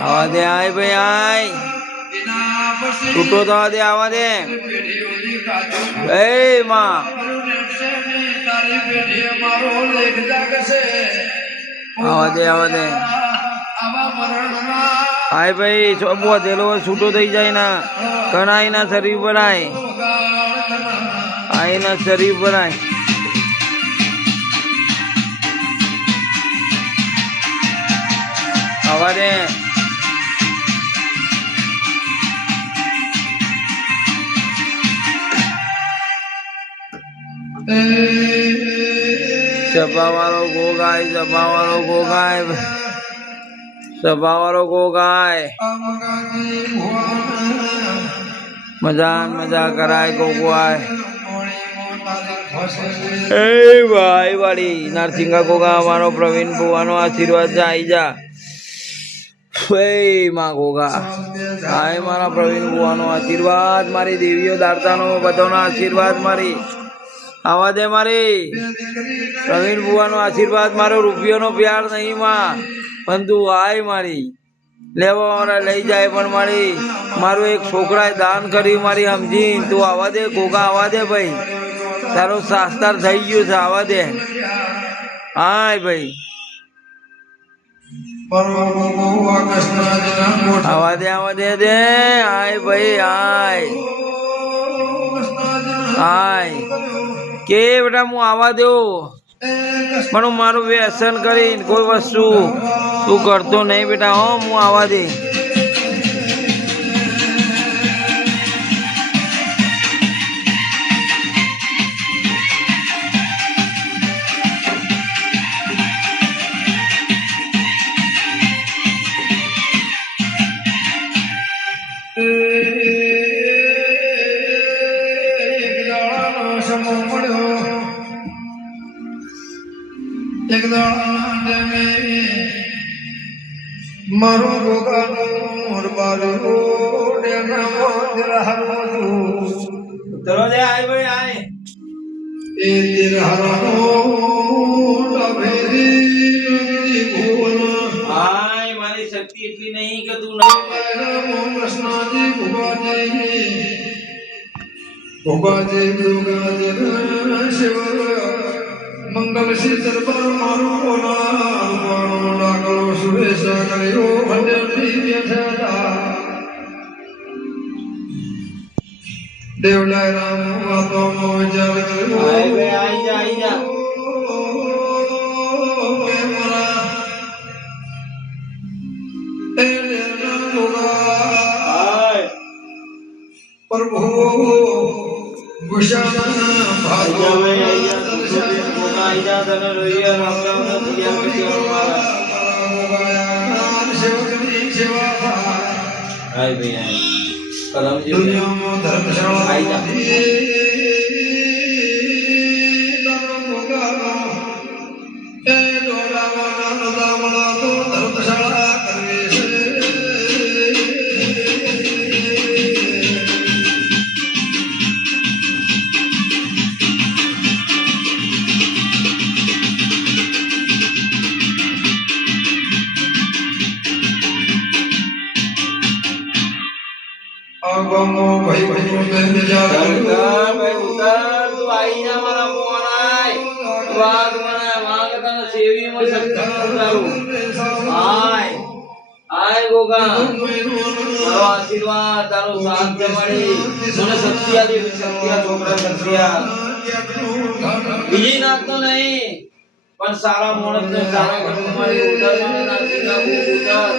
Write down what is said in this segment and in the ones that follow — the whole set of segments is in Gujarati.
આવા દે આય ભાઈ આય છૂટો થવા દે આવા દે એ માં આવા દે આય ભાઈ ચોબો દેલો છૂટો થઈ જાય ના કણાઈ ના શરીર પર આય ના શરીર પર આય આવા દે સભાવાળો ગોગાય મજા કરાય ગોગવાય એ ભાઈ વાળી નરસિંગા ગોગા અમારો પ્રવીણ ભુવાનો આશીર્વાદ આવી જા માં ગોગા હાય મારા પ્રવીણ ભુવાનો આશીર્વાદ મારી દેવીઓ દાર્તાનો બધાનો આશીર્વાદ મારી આવા દે મારી પ્રવીણ ભુવાનો આશીર્વાદ મારો રૂપિયોનો પ્યાર નહીં માં પણ તું આય મારી લેવા વાળા લઈ જાય પણ મારી મારું એક છોકરાએ દાન કર્યું મારી સમજી તું આવા દે ગોગા આવા દે ભાઈ તારો શાસ્ત્ર થઈ ગયું છે આવા દે હાય ભાઈ આવા દે દે આય ભાઈ આય કે બેટા હું આવા દઉં પણ હું મારું વ્યસન કરીને કોઈ વસ્તુ તું કરતો નહીં બેટા હો હું આવા દે મારો ગોગાનો બારો દરવાજે આય ભાઈ આય એ દિરહાનો લભેરી ભુવન આય મારી શક્તિ એટલી નહીં કે તું નહીં કૃષ્ણજી ભોગાજી શિવ મંગલ શ્રી દરબાર મારું બોલા લાગલો સુરેશ કર્યો ભંડેરી બેઠા દેવલાય રામ વાતો નો વિચાર કર્યો આઈ જા પ્રભુ ગુશાના ભાઈ ઉતાર તું આઈ જા મારા મોરાય વાગ મને વાગ તને સેવી માં શક્તિ ઉતારું આય ગોગા મારો આશીર્વાદ તારો સાથ મળી મને શક્તિ આલી શક્તિ આ છોકરા શક્તિ આ બીજી નાત તો નહીં પણ સારા માણસ ને સારા કર્મ મારી ઉતાર મને નાખીના ઉતાર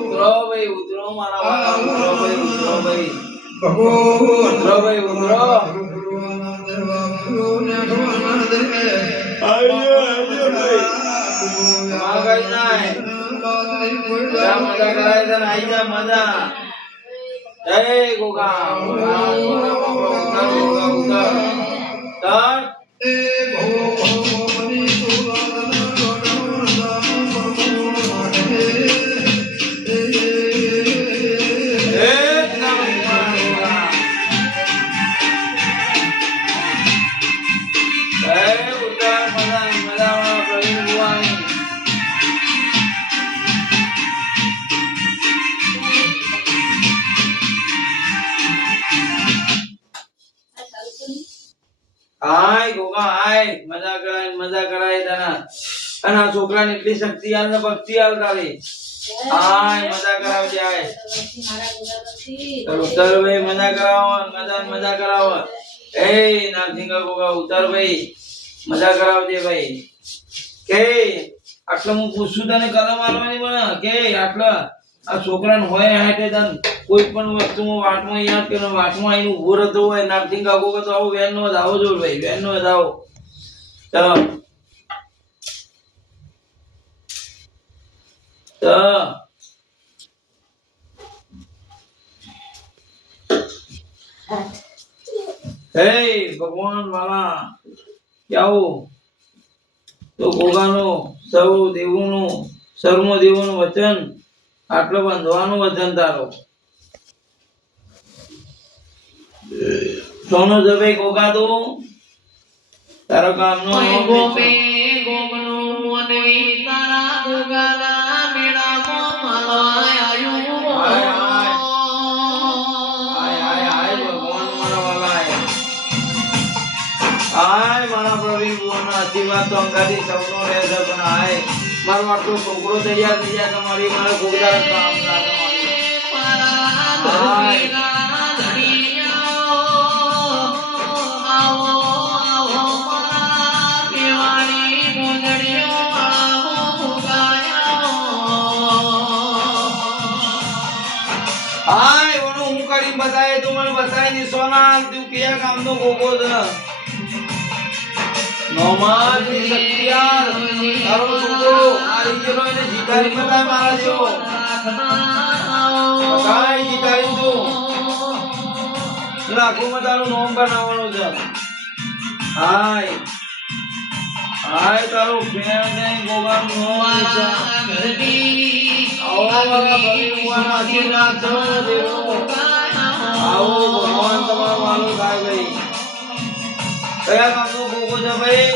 ઉતરો ભાઈ ઉતરો મારા વાલા ઉતરો ભાઈ ઉતરો ભાઈ મજા કરાય છે આઈ જા મજા જય ગોગા આય મજા કરાય તને અને આ છોકરાને એટલી શક્તિ આલ ને ભક્તિ આલ તારી આય મજા કરાવજે આય ઉતર ભાઈ મજા કરાવો એ નારસિંગા ગોગા ઉતર ભાઈ મજા કરાવજે ભાઈ કે આટલા હું પૂછું તને કલમ આલવાની મને કે આટલા આ છોકરાને હોય હાટે તન કોઈ પણ વસ્તુમાં વાટમાં યાદ કે વાટમાં આવીને ઉભો રહેતો હોય નારસિંગા ગોગા તો આવો વેન નો જ આવો જો ભાઈ વેન નો જ આવો તો હે ભગવાન વાલા જાઓ તો ગોગાનો સૌ દેવોનું સર્વ દેવોનું વચન આટલો બંધવાનું વચન તારો સોનો જવે ગોગા તો તારો કામનો ગોપે ગોગનો મોનવી તારા ગોગાલા મેળામાં માલવાય આય ભગવાન મારા વાલા આય મારા પ્રવીણ ભુવનનો આશીર્વાદ તો અંગાથી સૌનો રહેશે પણ આય મારો આટલો છોકરો તૈયાર થઈ જાય તમારી મારા ગોગા કામ ના તમારી આય ઓનો હું કરી બતાય તું મને બતાય ની સોના તું કયા કામનો ગોગો છે નોમાર ની શક્તિયાર તારો છોકરો આ રીતનો એને જીતારી બતાય મારા જેવો બતાય જીતારી તું લાખોમાં તારું નોમ બનાવવાનું છે હાય હાય તારો ફ્રેન્ડ ને ગોગાનું નોમ છે આવો મારા ભગવાન આશીર્વાદ છો દેવો આવો ભગવાન તમારો વાલો થાય ભાઈ કયા કામનો ગોગો છે ભાઈ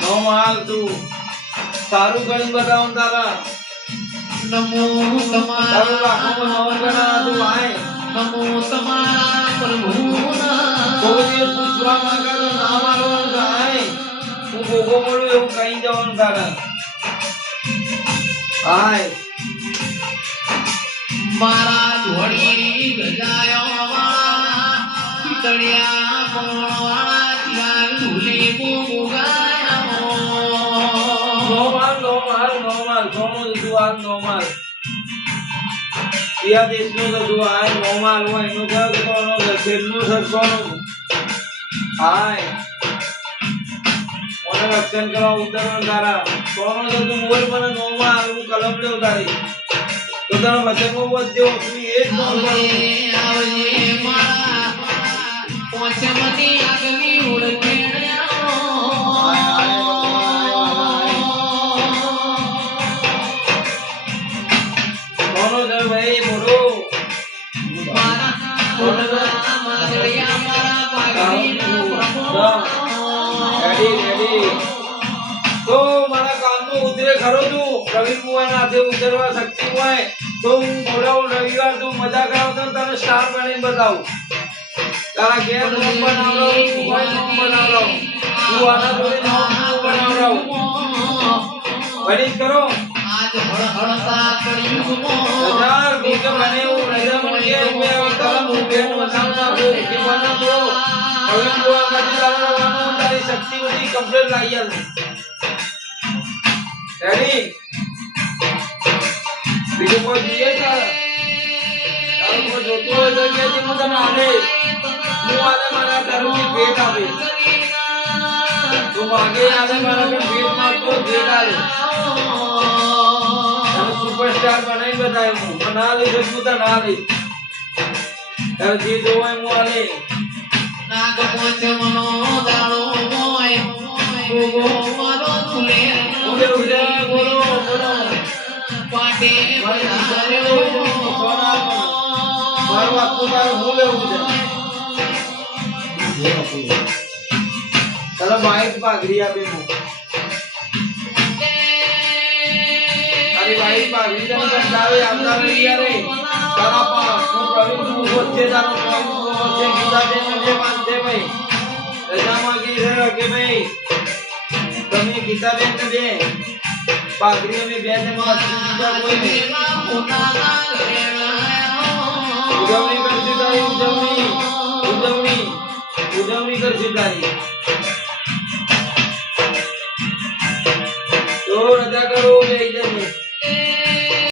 નો માલ તું સારું કરીને બતાવો ને તારા નમો તારું લાખોમાં નોમ ગણા તું આય નમો તમારા પ્રભુના કોઈ દિવસ પૂછવા માંગા તો ના મારવાનું થાય હું ગોગો મળું એવું કઈ જવાનું તારા હાય મારા ધોળી ગજાયો વાળા પિતળિયા પોળવાળા ચિરાગ ધૂલી ગોગાયો નો માલ સોનું દુઆ નો માલ યા દેશનો તો દુઆ નો માલ હોય એનું જગ કોનો શેરનું સરસોનું હાય ઓને રક્ષણ કરવા ઉતરવાનું તારા સોનો તો તું મોર મને નો માલ હું કલમ લેવ તારી તો તારા વચનમાં વધ્યો તું એ જ નો આવજે મારા પોચમની આગવી સોનો જય ભાઈ બોલો રેડી તો મારા કામનો ઉતરે ખરો તું પ્રવીણ બુવાના હાથે ઉતરવા શક્તિ હોય તો હું બોલાવું રવિવાર તું મજા કરાવતો તને સ્ટાર બનીને બતાવું તારા ઘેર નોમ બનાવડાવું તું હોય નોમ બનાવડાવું તું આના જોડે નોમ બનાવડાવું બની કરો આજ હળહળતા કળિયુગમાં હજાર ગોગે બને એવું રજા મળીએ મેં તારા મુખે બનાવના હો કે બનાવો પ્રવીણ બુવા કાજી તારા રવાનો તારી શક્તિ બધી કમ્પ્લીટ લાવી આલ રેડી બીજું કોઈ જોઈએ છે તારું કોઈ જોતું હોય તો કે હું તને આલે હું આલે મારા તરફથી ભેટ આપી તું માગે આલે મારા કે ભેટ માંગતો ભેટ આલે તને સુપરસ્ટાર બનાવી બતાય હું બના લે શકું તો ના લે તારે જે જોવાય હું આલે નાગ પોચમનો દાડો મોય ગોગો મારો ફૂલે બોલે ઉડે બોલો પાટે મારું આખું તારું હું લેવું છે તારા બાઈક પાઘડી આપી હું તારી બાઈક પાઘડી તને કંટાળે આવતા રહી યાર તારા પા હું પ્રવીણ તું વચ્ચે તારો પ્રવીણ છે ગીતાબેન ને બે માનશે ભાઈ રજા માંગી છે કે ભાઈ તમે ગીતાબેન ને બે પાઘડી અમે બે ને બીજા કોઈ નહીં ઉજવણી કરશે તારી ઉજવણી કરશે તારી